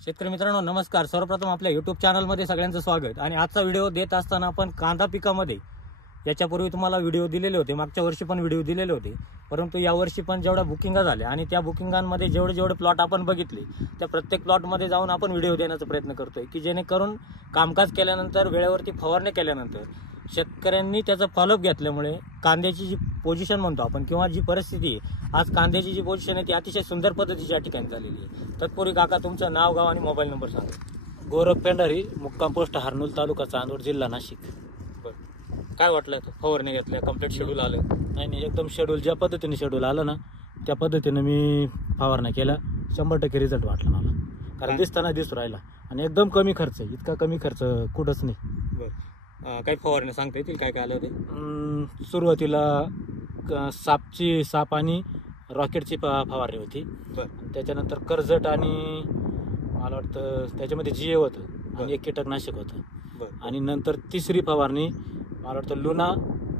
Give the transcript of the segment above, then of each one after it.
शेतकरी मित्रांनो नमस्कार. सर्वप्रथम आपल्या YouTube चॅनलमध्ये सगळ्यांचं स्वागत. आणि आजचा व्हिडिओ देत असताना आपण कांदा पिकामध्ये याच्यापूर्वी तुम्हाला व्हिडिओ दिलेले होते, मागच्या वर्षी पण व्हिडिओ दिलेले होते, परंतु यावर्षी पण जेवढ्या बुकिंगा झाल्या आणि त्या बुकिंगांमध्ये जेवढे प्लॉट आपण बघितले त्या प्रत्येक प्लॉटमध्ये जाऊन आपण व्हिडिओ देण्याचा प्रयत्न करतोय की जेणेकरून कामकाज केल्यानंतर वेळेवरती फवारणी केल्यानंतर शेतकऱ्यांनी त्याचा फॉलोअप घेतल्यामुळे कांद्याची जी पोझिशन म्हणतो आपण किंवा जी परिस्थिती आहे आज कांद्याची जी पोझिशन आहे ती अतिशय सुंदर पद्धतीच्या ठिकाणी झालेली आहे. तत्पूर्वी काका तुमचं नाव गाव आणि मोबाईल नंबर सांगा. गौरव पेंढारी, मुक्काम पोस्ट हर्नूल, तालुका चांदवड, जिल्हा नाशिक. काय वाटलं फवारणी घेतल्या, कम्प्लीट शेड्यूल आलं? नाही, एकदम शेड्यूल ज्या पद्धतीने शेड्यूल आलं ना त्या पद्धतीने मी फवारण्या केल्या. 100% रिझल्ट वाटला मला, कारण दिसताना दिसू राहिला आणि एकदम कमी खर्च. इतका कमी खर्च कुठंच नाही. बरं, काही फवारणी सांगता येतील काय काय आलं होते? सुरुवातीला साप आणि रॉकेटची फवारणी होती. बरं, त्याच्यानंतर कर्जट आणि मला वाटतं त्याच्यामध्ये GA होतं आणि एक कीटकनाशक होतं. बरं, आणि नंतर तिसरी फवारणी मला वाटतं लुना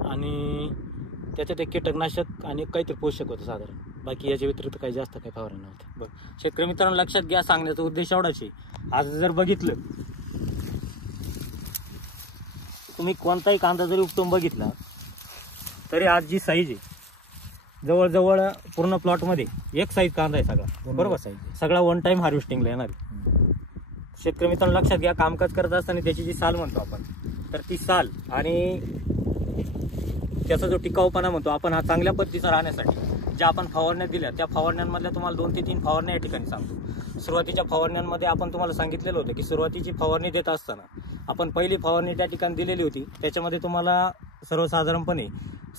आणि त्याच्यात एक कीटकनाशक आणि काहीतरी पोषक होतं साधारण. बाकी याच्या व्यतिरिक्त काही जास्त काही फवारणी नव्हती. बरं, शेतकरी मित्रांनो लक्षात घ्या, सांगण्याचा उद्देश एवढाच आहे. आज जर बघितलं तुम्ही कोणताही कांदा जरी उपटून बघितला तरी आज जी साईज आहे जवळजवळ पूर्ण प्लॉटमध्ये एक साईज कांदा आहे सगळा. बरोबर, सगळा वन टाइम हार्वेस्टिंगला येणार. शेतकरी मित्रांनो लक्षात घ्या, कामकाज करत असताना त्याची जी साल म्हणतो आपण, तर ती साल आणि त्याचा जो टिकाऊपणा म्हणतो आपण हा चांगल्या पद्धतीचा राहण्यासाठी ज्या आपण फवारण्या दिल्या त्या फवारण्यांमधल्या तुम्हाला 2 ते 3 फवारण्या या ठिकाणी सांगतो. सुरुवातीच्या फवारण्यांमध्ये आपण तुम्हाला सांगितलेलं होतं की सुरुवातीची फवारणी देत असताना आपण पहिली फवारणी त्या ठिकाणी दिलेली होती. त्याच्यामध्ये तुम्हाला सर्वसाधारणपणे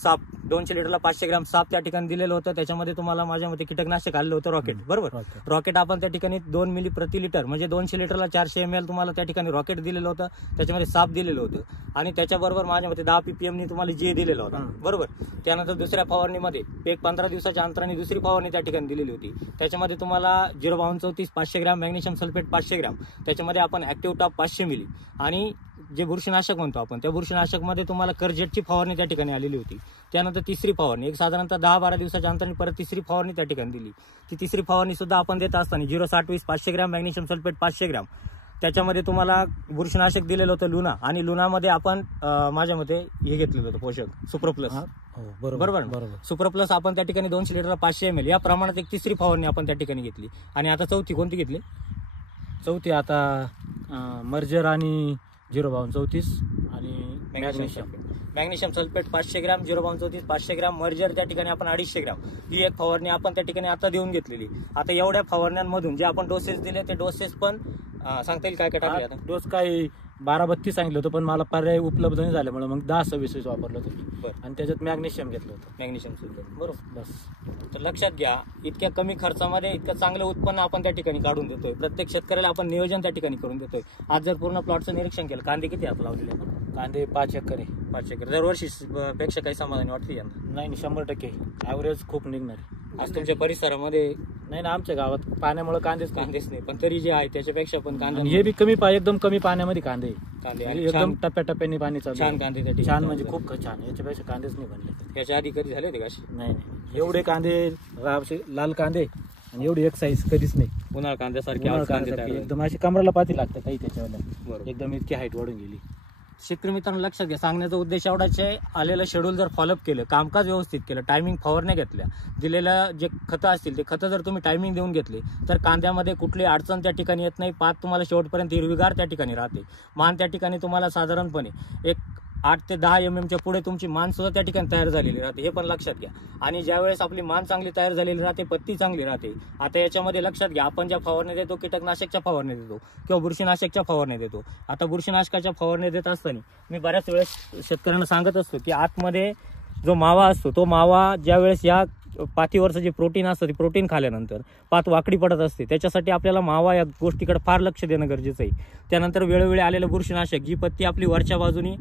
साप 200 लिटरला 500 ग्रॅम साप त्या ठिकाणी दिलेलं होतं. त्याच्यामध्ये तुम्हाला माझ्या मते कीटकनाशक आलेलं होतं रॉकेट. बरोबर, रॉकेट आपण त्या ठिकाणी 2 मिली प्रति लिटर म्हणजे 200 लिटरला 400 ml तुम्हाला त्या ठिकाणी रॉकेट दिलेलं होतं. त्याच्यामध्ये साप दिलेलं होतं आणि त्याच्याबरोबर माझ्या मते 10 ppm नी तुम्हाला GA दिलेला होता. बरोबर, त्यानंतर दुसऱ्या फवारणीमध्ये एक 15 दिवसाच्या अंतराने दुसरी फवारणी त्या ठिकाणी दिलेली होती. त्याच्यामध्ये तुम्हाला 0.34 500 ग्रॅम मॅग्नेशियम सल्फेट 500 ग्रॅम, त्याच्यामध्ये आपण ऍक्टिव्ह टॉप 500 मिली आणि जे बुरशीनाशक म्हणतो आपण त्या बुरशीनाशकमध्ये तुम्हाला कर्जेटची फवारणी त्या ठिकाणी आलेली होती. त्यानंतर तिसरी फवारणी एक साधारणतः 10-12 दिवसाच्या अंतराने परत तिसरी फवारणी त्या ठिकाणी दिली. ती तिसरी फवारणी सुद्धा आपण देत असताना 0.60-20 500 ग्रॅम मॅग्नेशियम सल्फेट 500 ग्रॅम, त्याच्यामध्ये तुम्हाला बुरशीनाशक दिलेलं होतं लुना, आणि लुनामध्ये आपण माझ्या मते हे घेतलेलं होतं पोषक सुप्रप्लस. बरोबर, सुप्रप्लस आपण त्या ठिकाणी 200 लिटरला 500 ml या प्रमाणात एक तिसरी फवारणी आपण त्या ठिकाणी घेतली. आणि आता चौथी कोणती घेतली? चौथी आता मर्जर आणि 0.34 आणि magnesium sulphate 500 gram, 0.34 500 gram, merger त्या ठिकाणी आपण 250 ग्रॅम, ही एक फवारणी आपण त्या ठिकाणी आता देऊन घेतलेली. आता एवढ्या फवारण्यांमधून जे आपण डोसेस दिले ते डोसेस पण सांगता येईल काय काय टाकले? आता डोस काही 12-32 सांगितलं होतं, पण मला पर्याय उपलब्ध नाही झाल्यामुळे मग 10-26 वापरलं होतं. बरं, आणि त्याच्यात मॅग्नेशियम घेतलं होतं. Magnesium sulphate. बरोबर, बस. तर लक्षात घ्या, इतक्या कमी खर्चामध्ये इतकं चांगलं उत्पन्न आपण त्या ठिकाणी काढून देतोय. प्रत्येक शेतकऱ्याला आपण नियोजन त्या ठिकाणी करून देतोय. आज जर पूर्ण प्लॉटचं निरीक्षण केलं, कांदे किती आपण लावलेले आपण? कांदे 5 एकर आहे. 5 एकर. दरवर्षी पेक्षा काही समाधानी वाटते यांना? नाही, 100% ॲव्हरेज खूप निघणार आहे. आज तुमच्या परिसरामध्ये नाही ना, आमच्या गावात पाण्यामुळे कांदेच नाही, पण तरी जे आहे त्याच्यापेक्षा पण कांदे हे बी एकदम कमी पाण्यामध्ये कांदे कांदे एकदम टप्प्याटप्प्याने पाणी चालू. छान कांदे त्या ठिकाणी, छान म्हणजे खूप छान. याच्यापेक्षा कांदेच नाही बनले. याच्या आधी कधी झाले होते का? नाही, एवढे कांदे लाल कांदे आणि एवढी एक साईज कधीच नाही. उन्हाळ कांद्यासारखे एकदम अशी कमराला पाती लागतात काही त्याच्यावर. बरोबर, एकदम इतकी हाईट वाढून गेली. शेतकरी मित्रांनो लक्षात घ्या, सांगण्याचा उद्देश एवढाच आहे, आलेलं शेड्यूल जर फॉलोअप केलं, कामकाज व्यवस्थित केलं, टायमिंग फवारण्या घेतल्या, दिलेल्या जे खतं असतील ते खतं जर तुम्ही टायमिंग देऊन घेतले तर कांद्यामध्ये कुठली अडचण त्या ठिकाणी येत नाही. पात तुम्हाला शेवटपर्यंत हिरवीगार त्या ठिकाणी राहते. मान त्या ठिकाणी तुम्हाला साधारणपणे एक 8 ते 10 mm पुढे तुमची मान सुद्धा त्या ठिकाणी तयार झालेली राहते, हे पण लक्षात घ्या. आणि ज्यावेळेस आपली मान चांगली तयार झालेली राहते, पत्ती चांगली राहते. आता याच्यामध्ये लक्षात घ्या, आपण ज्या फवारण्या देतो, कीटकनाशकच्या फवारण्या देतो किंवा बुरशीनाशकच्या फवारण्या देतो. आता बुरशीनाशकाच्या फवारण्या देत असताना मी बऱ्याच वेळेस शेतकऱ्यांना सांगत असतो की आतमध्ये जो मावा असतो तो मावा ज्यावेळेस या पातीवरचं जे प्रोटीन असतं ते प्रोटीन खाल्यानंतर पात वाकडी पडत असते. त्याच्यासाठी आपल्याला मावा या गोष्टीकडे फार लक्ष देणं गरजेचं आहे. त्यानंतर वेळोवेळी आलेलं बुरशीनाशक, जी पत्ती आपली वरच्या बाजूनी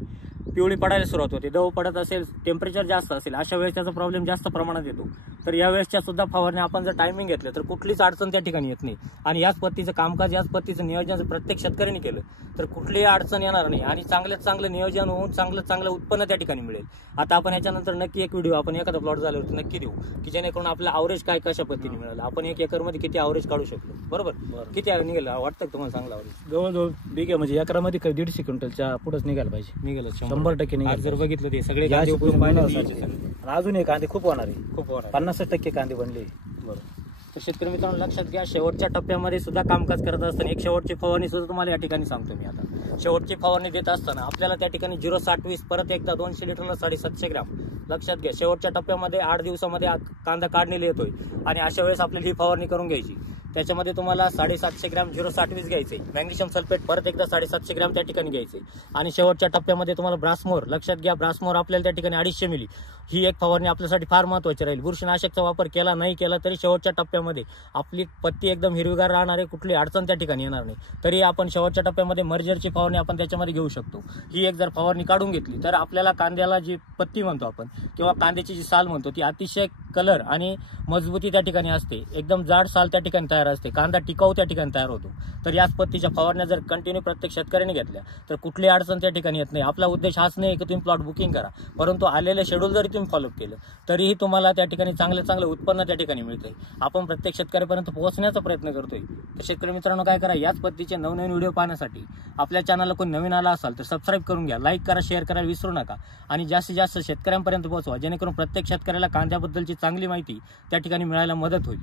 पिवळी पडायला सुरुवात होते, दव पडत असेल, टेम्परेचर जास्त असेल, अशा वेळेस त्याचा प्रॉब्लेम जास्त प्रमाणात येतो. तर या वेळेसच्या सुद्धा फवारणी आपण जर टायमिंग घेतलं तर कुठलीच अडचण त्या ठिकाणी येत नाही. आणि याच पद्धतीचं कामकाज, याच पद्धतीचं नियोजन जर प्रत्येक शेतकऱ्यांनी केलं तर कुठलीही अडचण येणार नाही आणि चांगल्यात चांगलं नियोजन होऊन चांगलं उत्पन्न त्या ठिकाणी मिळेल. आता आपण याच्यानंतर नक्की एक व्हिडिओ आपण एखादा प्लॉट झाल्यावर नक्की देऊ की जेणेकरून आपलं ॲव्हरेज काय कशा पद्धतीने मिळालं, आपण 1 एकरमध्ये किती ॲव्हरेज काढू शकलो. बरोबर, किती निघेल वाटतं तुम्हाला चांगला ॲव्हरेज? जवळजवळ बिघे म्हणजे एकरामध्ये 150 क्विंटलच्या पुढेच निघायला पाहिजे. निघेल 100% निघाल. जर बघितलं ते सगळे या कांदे शिकून उपटून पाहिले बनवलं तर असेल. सगळे. आणि अजूनही कांदे खूप होणार आहे, खूप होणार. 50% कांदे बनले. बरोबर. तर शेतकरी मित्रांनो लक्षात घ्या, शेवटच्या टप्प्यामध्ये सुद्धा कामकाज करत असताना एक शेवटची फवारणी सुद्धा तुम्हाला या ठिकाणी सांगतो मी. आता शेवटची फवारणी देत असताना आपल्याला त्या ठिकाणी 0,60-20 परत एकदा 200 लिटरला 750 ग्रॅम. लक्षात घ्या, शेवटच्या टप्प्यामध्ये 8 दिवसामध्ये कांदा काढणीला येतोय आणि अशा वेळेस आपल्याला ही फवारणी करून घ्यायची. त्याच्यामध्ये तुम्हाला 750 ग्रॅम 0,60-20 घ्यायचे. मॅग्नेशियम सल्फेट परत एकदा 750 ग्रॅम त्या ठिकाणी घ्यायचे. आणि शेवटच्या टप्प्यामध्ये तुम्हाला ब्रासमोर, लक्षात घ्या ब्रासमोर आपल्याला त्या ठिकाणी 250 मिली. ही एक फवारणी आपल्यासाठी फार महत्त्वाची राहील. बुरशीनाशकचा वापर केला नाही केला तरी शेवटच्या टप्प्यामध्ये आपली पत्ती एकदम हिरवीगार राहणार आहे, कुठली अडचण त्या ठिकाणी येणार नाही. तरी आपण शेवटच्या टप्प्यामध्ये मर्जरची फवारणी आपण त्याच्यामध्ये घेऊ शकतो. ही एक जर फवारणी काढून घेतली तर आपल्याला कांद्याला जी पत्ती म्हणतो आपण किंवा कांद्याची जी साल म्हणतो ती अतिशय कलर आणि मजबूती त्या ठिकाणी असते. एकदम जाड साल त्या ठिकाणी तयार असते, कांदा टिकाऊ त्या ठिकाणी तयार होतो. तर याच पत्तीच्या फवारण्या जर कंटिन्यू प्रत्येक शेतकऱ्याने घेतल्या तर कुठली अडचण त्या ठिकाणी येत नाही. आपला उद्देश हाच नाही की तुम्ही प्लॉट बुकिंग करा, परंतु आलेलं शेड्यूल जरी तुम्ही फॉलो केलं तरीही तुम्हाला त्या ठिकाणी चांगलं उत्पन्न त्या ठिकाणी मिळतंय. आपण प्रत्येक शेतकऱ्यापर्यंत पोहोचण्याचा प्रयत्न करतोय. तर शेतकरी मित्रांनो काय करा, याच पद्धतीचे नवनवीन व्हिडिओ पाहण्यासाठी आपल्या चॅनलला कोणी नवीन आला असाल तर सबस्क्राईब करून घ्या, लाईक करा, शेअर करायला विसरू नका आणि जास्तीत जास्त शेतकऱ्यांपर्यंत पोहोचवा, जेणेकरून प्रत्येक शेतकऱ्याला कांद्याबद्दलची चांगली माहिती त्या ठिकाणी मिळायला मदत होईल.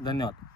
धन्यवाद.